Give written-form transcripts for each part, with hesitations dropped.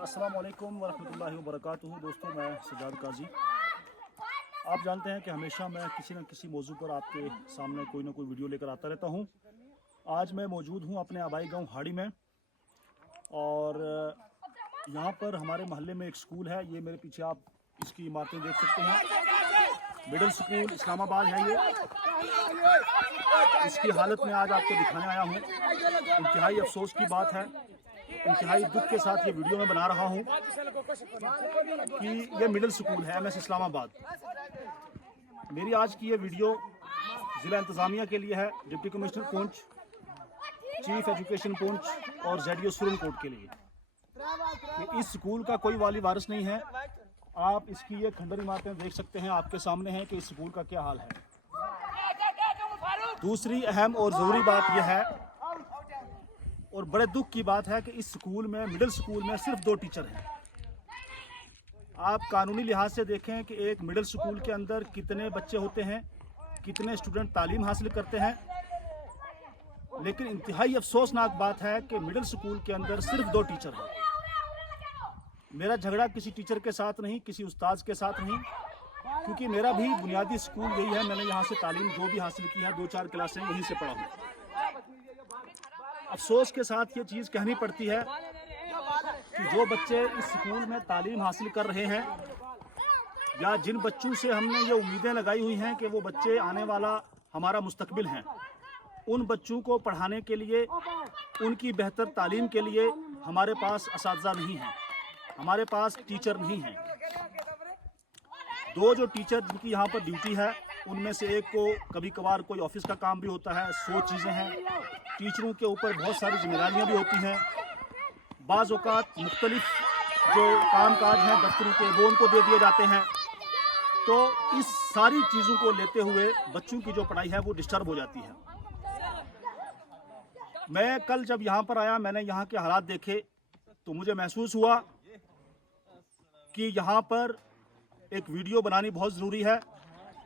अस्सलाम वालेकुम वरहमतुल्लाहि वबरकातुहू। दोस्तों, मैं सजाद काजी। आप जानते हैं कि हमेशा मैं किसी न किसी मौजू पर आपके सामने कोई ना कोई वीडियो लेकर आता रहता हूं। आज मैं मौजूद हूं अपने आबाई गांव हाड़ी में, और यहां पर हमारे मोहल्ले में एक स्कूल है। ये मेरे पीछे आप इसकी इमारतें देख सकते हैं। मिडिल स्कूल इस्लामाबाद है ये। इसकी हालत में आज आपको दिखाने आया हूँ। इंतहाई अफसोस की बात है, इंतहाई दुख के साथ ये वीडियो में बना रहा हूँ कि ये मिडिल स्कूल है MS इस्लामाबाद। मेरी आज की ये वीडियो ज़िला इंतज़ामिया के लिए है, deputy commissioner Poonch, chief education Poonch और ZDO सुरनकोट के लिए। कि इस स्कूल का कोई वाली वारिस नहीं है। आप इसकी ये खंडर इमारतें देख सकते हैं, आपके सामने हैं कि इस स्कूल का क्या हाल है। दूसरी अहम और ज़रूरी बात यह है और बड़े दुख की बात है कि इस स्कूल में, मिडिल स्कूल में सिर्फ 2 टीचर हैं। आप कानूनी लिहाज से देखें कि एक मिडिल स्कूल के अंदर कितने बच्चे होते हैं, कितने स्टूडेंट तालीम हासिल करते हैं, लेकिन इंतहाई अफसोसनाक बात है कि मिडिल स्कूल के अंदर सिर्फ 2 टीचर हैं। मेरा झगड़ा किसी टीचर के साथ नहीं, किसी उस्ताद के साथ नहीं, क्योंकि मेरा भी बुनियादी स्कूल यही है। मैंने यहाँ से तालीम जो भी हासिल की है, 2-4 क्लासें यहीं से पढ़ा हूँ। अफसोस के साथ ये चीज़ कहनी पड़ती है कि जो बच्चे इस स्कूल में तालीम हासिल कर रहे हैं, या जिन बच्चों से हमने ये उम्मीदें लगाई हुई हैं कि वो बच्चे आने वाला हमारा मुस्तकबिल हैं, उन बच्चों को पढ़ाने के लिए, उनकी बेहतर तालीम के लिए हमारे पास असातिज़ा नहीं हैं, हमारे पास टीचर नहीं हैं। 2 जो टीचर जिनकी यहाँ पर ड्यूटी है, उनमें से एक को कभी कभार कोई ऑफिस का काम भी होता है। 100 चीज़ें हैं। टीचरों के ऊपर बहुत सारी जिम्मेदारियाँ भी होती हैं। बाज़ औक़ात मुख्तलिफ जो काम काज हैं दफ्तरों के, वो उनको दे दिए जाते हैं। तो इस सारी चीज़ों को लेते हुए बच्चों की जो पढ़ाई है वो डिस्टर्ब हो जाती है। मैं कल जब यहाँ पर आया, मैंने यहाँ के हालात देखे तो मुझे महसूस हुआ कि यहाँ पर एक वीडियो बनानी बहुत ज़रूरी है,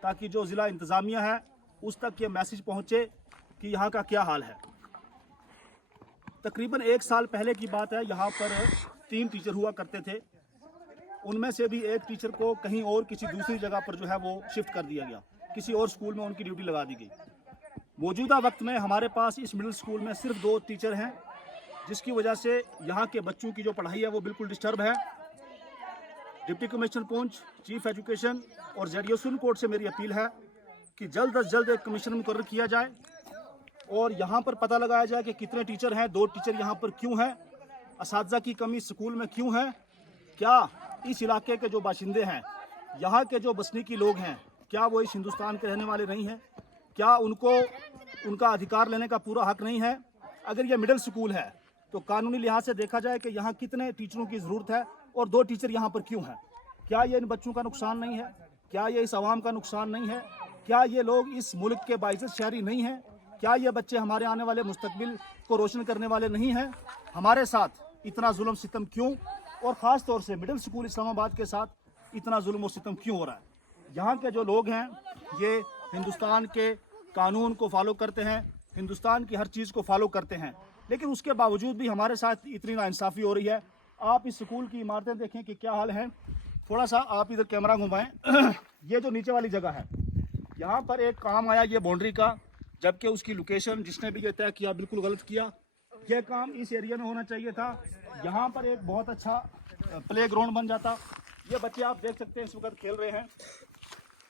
ताकि जो ज़िला इंतज़ामिया है उस तक ये मैसेज पहुँचे कि यहाँ का क्या हाल है। तकरीबन 1 साल पहले की बात है। यहाँ पर 3 टीचर हुआ करते थे। उनमें से भी एक टीचर को कहीं और किसी दूसरी जगह पर जो है वो शिफ्ट कर दिया गया, किसी और स्कूल में उनकी ड्यूटी लगा दी गई। मौजूदा वक्त में हमारे पास इस मिडिल स्कूल में सिर्फ 2 टीचर हैं, जिसकी वजह से यहाँ के बच्चों की जो पढ़ाई है वो बिल्कुल डिस्टर्ब है। Deputy commissioner Poonch, chief education और ZDO सुरनकोट से मेरी अपील है कि जल्द अज जल्द एक कमीशन मुकर्रर किया जाए और यहाँ पर पता लगाया जाए कि कितने टीचर हैं, 2 टीचर यहाँ पर क्यों हैं, असातिज़ा की कमी स्कूल में क्यों है, क्या इस इलाके के जो बाशिंदे हैं, यहाँ के जो बसनीकी लोग हैं, क्या वो इस हिंदुस्तान के रहने वाले नहीं हैं, क्या उनको उनका अधिकार लेने का पूरा हक नहीं है। अगर ये मिडिल स्कूल है तो कानूनी लिहाज से देखा जाए कि यहाँ कितने टीचरों की ज़रूरत है और 2 टीचर यहाँ पर क्यों हैं। क्या ये इन बच्चों का नुकसान नहीं है? क्या ये इस आवाम का नुकसान नहीं है? क्या ये लोग इस मुल्क के बाइज़्ज़त शहरी नहीं हैं? क्या ये बच्चे हमारे आने वाले मुस्तकबिल को रोशन करने वाले नहीं हैं? हमारे साथ इतना जुल्म सितम क्यों, और ख़ास तौर से मिडिल स्कूल इस्लामाबाद के साथ इतना जुल्म और सितम क्यों हो रहा है? यहाँ के जो लोग हैं ये हिंदुस्तान के कानून को फॉलो करते हैं, हिंदुस्तान की हर चीज़ को फॉलो करते हैं, लेकिन उसके बावजूद भी हमारे साथ इतनी नाइंसाफ़ी हो रही है। आप इस स्कूल की इमारतें देखें कि क्या हाल है। थोड़ा सा आप इधर कैमरा घुमाएं। ये जो नीचे वाली जगह है, यहाँ पर एक काम आया ये बाउंड्री का, जबकि उसकी लोकेशन जिसने भी ये तय किया बिल्कुल गलत किया। यह काम इस एरिया में होना चाहिए था। यहाँ पर एक बहुत अच्छा प्ले ग्राउंड बन जाता। ये बच्चे आप देख सकते हैं इस वक्त खेल रहे हैं,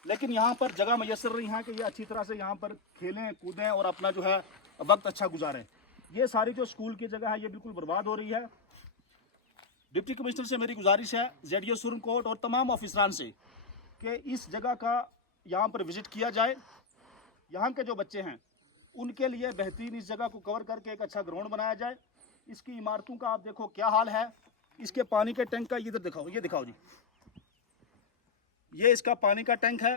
लेकिन यहाँ पर जगह मैसर नहीं है कि ये अच्छी तरह से यहाँ पर खेलें कूदें और अपना जो है वक्त अच्छा गुजारें। ये सारी जो स्कूल की जगह है ये बिल्कुल बर्बाद हो रही है। डिप्टी कमिश्नर से मेरी गुजारिश है, ZDO सुरनकोट और तमाम ऑफिसरान से, कि इस जगह का यहाँ पर विज़िट किया जाए। यहाँ के जो बच्चे हैं उनके लिए बेहतरीन इस जगह को कवर करके एक अच्छा ग्राउंड बनाया जाए। इसकी इमारतों का आप देखो क्या हाल है। इसके पानी के टैंक का इधर दिखाओ, ये दिखाओ जी, ये इसका पानी का टैंक है।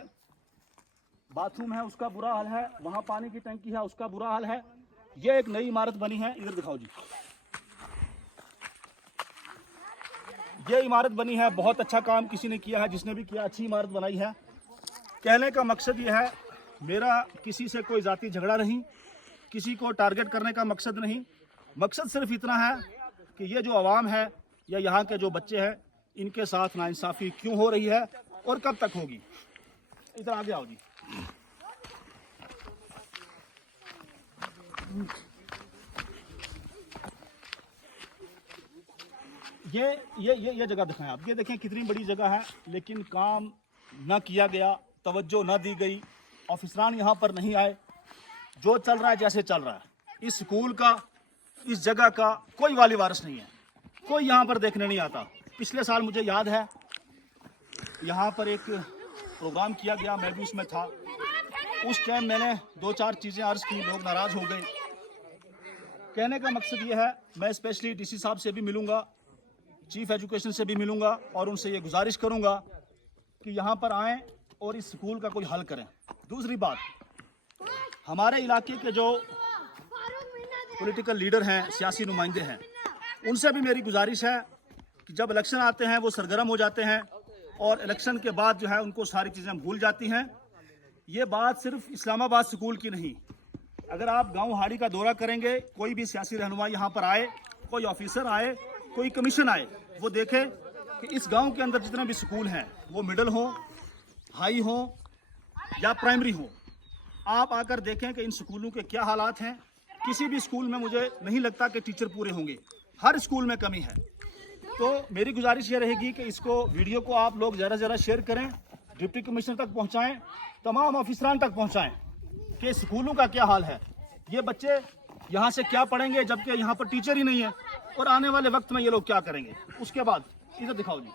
बाथरूम है उसका बुरा हाल है, वहाँ पानी की टंकी है उसका बुरा हाल है। ये एक नई इमारत बनी है, इधर दिखाओ जी, ये इमारत बनी है। बहुत अच्छा काम किसी ने किया है, जिसने भी किया अच्छी इमारत बनाई है। कहने का मकसद ये है, मेरा किसी से कोई ज़ाती झगड़ा नहीं, किसी को टारगेट करने का मकसद नहीं। मकसद सिर्फ इतना है कि ये जो आवाम है या यहाँ के जो बच्चे हैं इनके साथ नाइंसाफ़ी क्यों हो रही है और कब तक होगी। इधर आगे आओ जी। ये जगह दिखाएं आप। ये देखें कितनी बड़ी जगह है, लेकिन काम न किया गया, तवज्जो न दी गई, ऑफिसरान यहाँ पर नहीं आए। जो चल रहा है जैसे चल रहा है। इस स्कूल का, इस जगह का कोई वाली वारिस नहीं है, कोई यहाँ पर देखने नहीं आता। पिछले साल मुझे याद है यहाँ पर एक प्रोग्राम किया गया, मैं भी उसमें था। उस टाइम मैंने 2-4 चीज़ें अर्ज़ की, लोग नाराज़ हो गए। कहने का मकसद ये है, मैं स्पेशली डीसी साहब से भी मिलूँगा, चीफ एजुकेशन से भी मिलूँगा और उनसे ये गुजारिश करूँगा कि यहाँ पर आएँ और इस स्कूल का कोई हल करें। दूसरी बात, हमारे इलाके के जो पॉलिटिकल लीडर हैं, सियासी नुमाइंदे हैं, उनसे भी मेरी गुजारिश है कि जब इलेक्शन आते हैं वो सरगर्म हो जाते हैं और इलेक्शन के बाद जो है उनको सारी चीज़ें भूल जाती हैं। ये बात सिर्फ इस्लामाबाद स्कूल की नहीं, अगर आप गांव हाड़ी का दौरा करेंगे, कोई भी सियासी रहनुमा यहाँ पर आए, कोई ऑफिसर आए, कोई कमीशन आए, वो देखे कि इस गांव के अंदर जितने भी स्कूल हैं वो मिडिल हो, हाई हो या प्राइमरी हो, आप आकर देखें कि इन स्कूलों के क्या हालात हैं। किसी भी स्कूल में मुझे नहीं लगता कि टीचर पूरे होंगे, हर स्कूल में कमी है। तो मेरी गुजारिश ये रहेगी कि इसको, वीडियो को आप लोग ज़रा शेयर करें, डिप्टी कमिश्नर तक पहुँचाएँ, तमाम ऑफिसरान तक पहुँचाएँ कि स्कूलों का क्या हाल है। ये बच्चे यहाँ से क्या पढ़ेंगे जबकि यहाँ पर टीचर ही नहीं है, और आने वाले वक्त में ये लोग क्या करेंगे। उसके बाद इधर दिखाओ जी।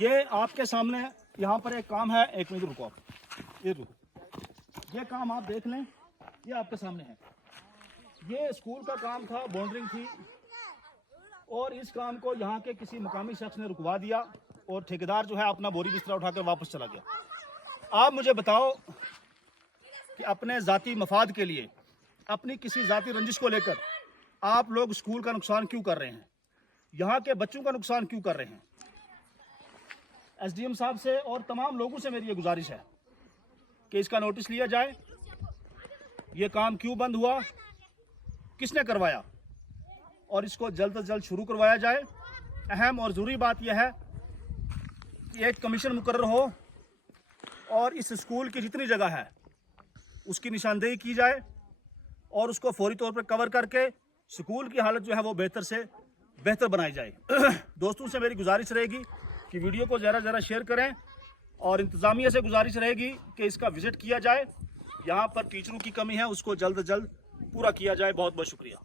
ये आपके सामने यहाँ पर एक काम है, एक मिनट रुको आप, ये काम आप देख लें, ये आपके सामने है। ये स्कूल का काम था, बाउंड्रिंग थी, और इस काम को यहाँ के किसी मकामी शख्स ने रुकवा दिया और ठेकेदार जो है अपना बोरी बिस्तरा उठाकर वापस चला गया। आप मुझे बताओ कि अपने ज़ाती मफाद के लिए, अपनी किसी ज़ाती रंजिश को लेकर आप लोग स्कूल का नुकसान क्यों कर रहे हैं, यहाँ के बच्चों का नुकसान क्यों कर रहे हैं। एसडीएम साहब से और तमाम लोगों से मेरी ये गुजारिश है कि इसका नोटिस लिया जाए, ये काम क्यों बंद हुआ, किसने करवाया, और इसको जल्द से जल्द शुरू करवाया जाए। अहम और ज़रूरी बात यह है कि एक कमीशन मुकर्रर हो और इस स्कूल की जितनी जगह है उसकी निशानदेही की जाए और उसको फौरी तौर पर कवर करके स्कूल की हालत जो है वो बेहतर से बेहतर बनाई जाए। दोस्तों से मेरी गुजारिश रहेगी कि वीडियो को ज़रा शेयर करें और इंतज़ामिया से गुजारिश रहेगी कि इसका विज़िट किया जाए। यहाँ पर टीचरों की कमी है, उसको जल्द से जल्द पूरा किया जाए। बहुत बहुत शुक्रिया।